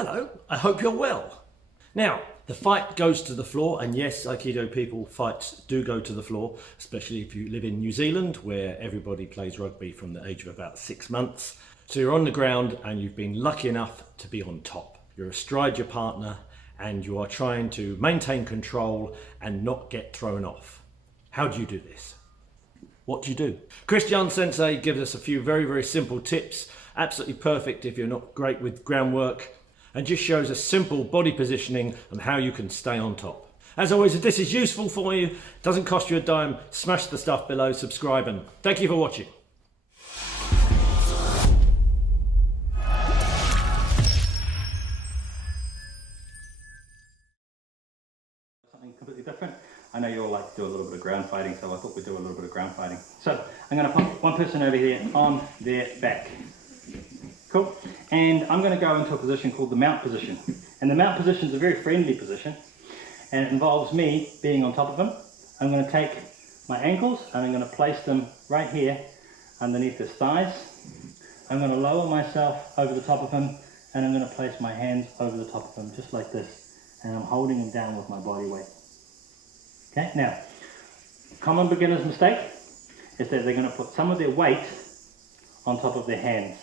Hello, I hope you're well. Now, the fight goes to the floor, and yes, Aikido people, fights do go to the floor, especially if you live in New Zealand, where everybody plays rugby from the age of about 6 months. So you're on the ground and you've been lucky enough to be on top. You're astride your partner and you are trying to maintain control and not get thrown off. How do you do this? What do you do? Christian Sensei gives us a few very, very simple tips, absolutely perfect if you're not great with groundwork, and just shows us simple body positioning and how you can stay on top. As always, if this is useful for you, doesn't cost you a dime, smash the stuff below, subscribe, and thank you for watching. Something completely different. I know you all like to do a little bit of ground fighting, so I thought we'd do a little bit of ground fighting. So I'm going to put one person over here on their back. Cool. And I'm going to go into a position called the mount position. And the mount position is a very friendly position, and it involves me being on top of them. I'm going to take my ankles and I'm going to place them right here underneath his thighs. I'm going to lower myself over the top of him, and I'm going to place my hands over the top of him just like this, and I'm holding him down with my body weight. Okay, now, common beginner's mistake is that they're going to put some of their weight on top of their hands.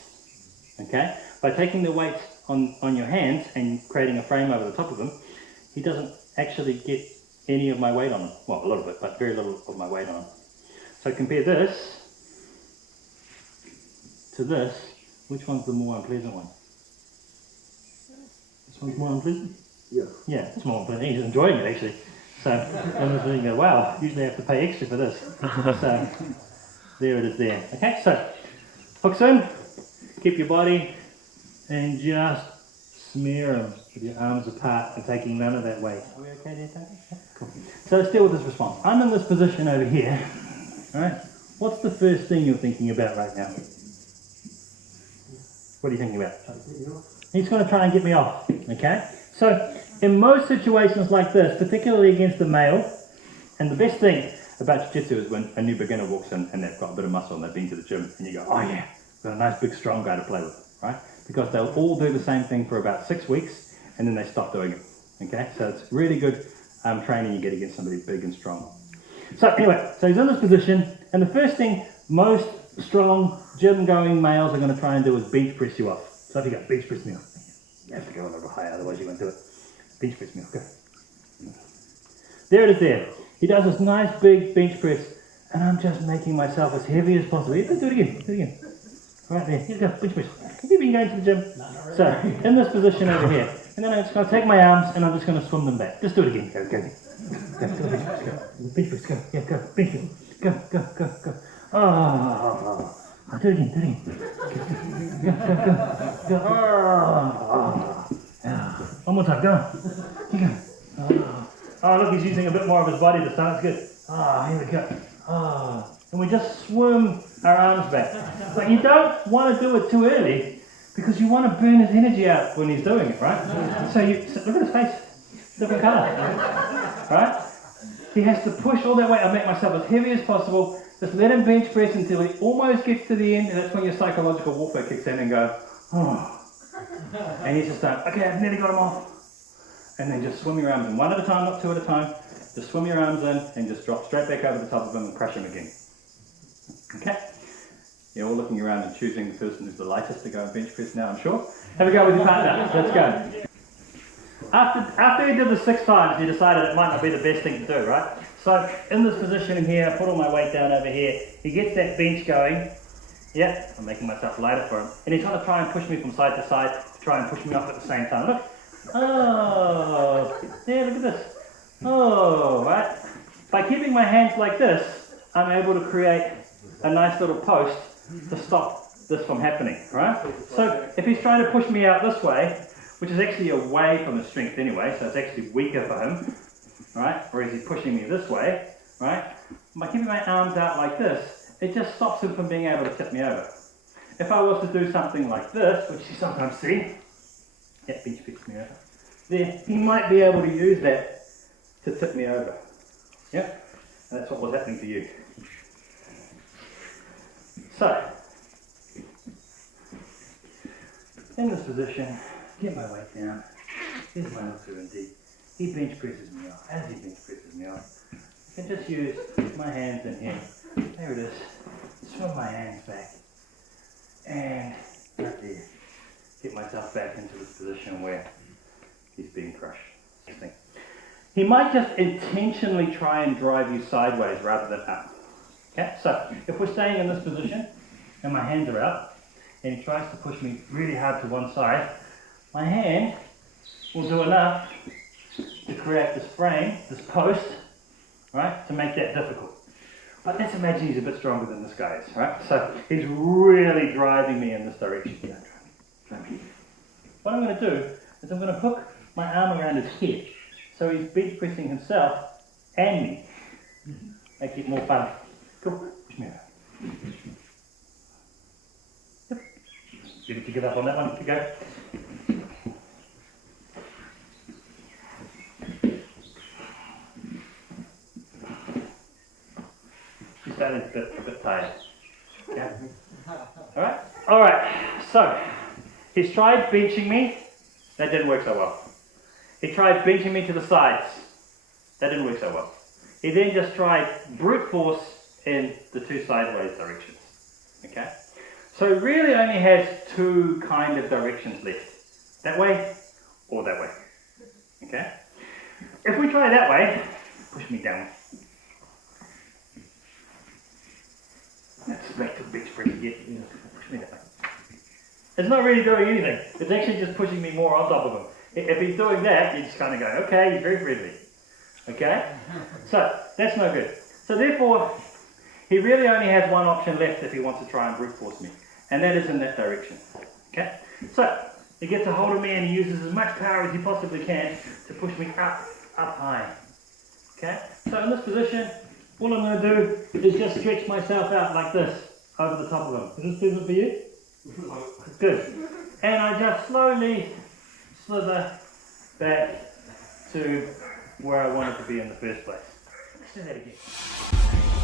Okay, by taking the weight on your hands and creating a frame over the top of them, he doesn't actually get any of my weight on him. Well, a little bit, but very little of my weight on him. So compare this to this. Which one's the more unpleasant one? This one's more unpleasant? Yeah. Yeah, it's more unpleasant. He's enjoying it actually. So I'm just thinking, wow, usually I have to pay extra for this. So there it is there. Okay, so hooks in, keep your body, and just smear them with your arms apart and taking none of that weight. Are we okay there, Tony? Yeah, cool. So let's deal with this response. I'm in this position over here. All right. What's the first thing you're thinking about right now? What are you thinking about? He's going to try and get me off. Okay. So in most situations like this, particularly against a male, and the best thing about jiu-jitsu is when a new beginner walks in and they've got a bit of muscle and they've been to the gym, and you go, oh yeah, got a nice big strong guy to play with, right? Because they'll all do the same thing for about 6 weeks and then they stop doing it. Okay, so it's really good training you get against somebody big and strong. So anyway, so he's in this position, and the first thing most strong gym going males are going to try and do is bench press you off. So if you go bench press me off, you have to go a little higher, otherwise you won't do it. Bench press me off, go. There it is there. He does this nice big bench press, and I'm just making myself as heavy as possible. Let's do it again, do it again. Right there, here we go, bench press. Have you been going to the gym? So, in this position over here, and then I'm just going to take my arms and I'm just going to swim them back. Just do it again, go, go. Go, go, bench press, go. Bench press, go, yeah, go, bench press. Go, go, go, go. Oh, do it again, do it again. Go, go, go, go. Oh. One more time, go on. Here you go. Oh, look, he's using a bit more of his body this time, it's good. Ah, here we go. Ah. And we just swim our arms back. But you don't want to do it too early, because you want to burn his energy out when he's doing it, right? So look at his face, different colour, right? He has to push all that weight. I make myself as heavy as possible. Just let him bench press until he almost gets to the end, and that's when your psychological warfare kicks in and go, oh. And he's just like, okay, I've nearly got him off. And then just swim your arms in, one at a time, not two at a time. Just swim your arms in and just drop straight back over the top of him and crush him again. Okay? You're all looking around and choosing the person who's the lightest to go and bench press now, I'm sure. Have a go with your partner. Let's go. After he did the 6 times, he decided it might not be the best thing to do, right? So in this position in here, I put all my weight down over here. He gets that bench going. Yeah, I'm making myself lighter for him. And he's trying to try and push me from side to side to try and push me off at the same time. Look. Oh, yeah, look at this. Oh, right. By keeping my hands like this, I'm able to create a nice little post to stop this from happening, right? So if he's trying to push me out this way, which is actually away from his strength anyway, so it's actually weaker for him, right? Whereas he's pushing me this way, right? By keeping my arms out like this, it just stops him from being able to tip me over. If I was to do something like this, which you sometimes see, yeah, bench press me over, there, he might be able to use that to tip me over. Yeah? And that's what was happening to you. So, in this position, get my weight down. Here's my look through and deep. He bench presses me off. As he bench presses me off, I can just use my hands in here. There it is. Swing my hands back. And right there. Get myself back into this position where he's being crushed. He might just intentionally try and drive you sideways rather than up. Okay, so if we're staying in this position and my hands are out and he tries to push me really hard to one side, my hand will do enough to create this frame, this post, right, to make that difficult. But let's imagine he's a bit stronger than this guy is, right? So he's really driving me in this direction. What I'm going to do is I'm going to hook my arm around his head so he's bench pressing himself and me. Make it more fun. Cool. Push me over. Yep. Ready to give up on that one? Go. She's starting to get a bit tired. Yeah. Alright? Alright, so he's tried benching me. That didn't work so well. He tried benching me to the sides. That didn't work so well. He then just tried brute force in the two sideways directions. Okay? So he really only has two kind of directions left. That way or that way. Okay? If we try that way, push me down. That's back to the bench press again. Push me that way. It's not really doing anything. It's actually just pushing me more on top of him. If he's doing that, you just kind of go, okay, he's very friendly. Okay? So, that's no good. So therefore, he really only has one option left if he wants to try and brute force me. And that is in that direction. Okay? So, he gets a hold of me and he uses as much power as he possibly can to push me up high. Okay? So in this position, all I'm going to do is just stretch myself out like this over the top of him. Is this pleasant for you? Good. And I just slowly slither back to where I wanted to be in the first place. Let's do that again.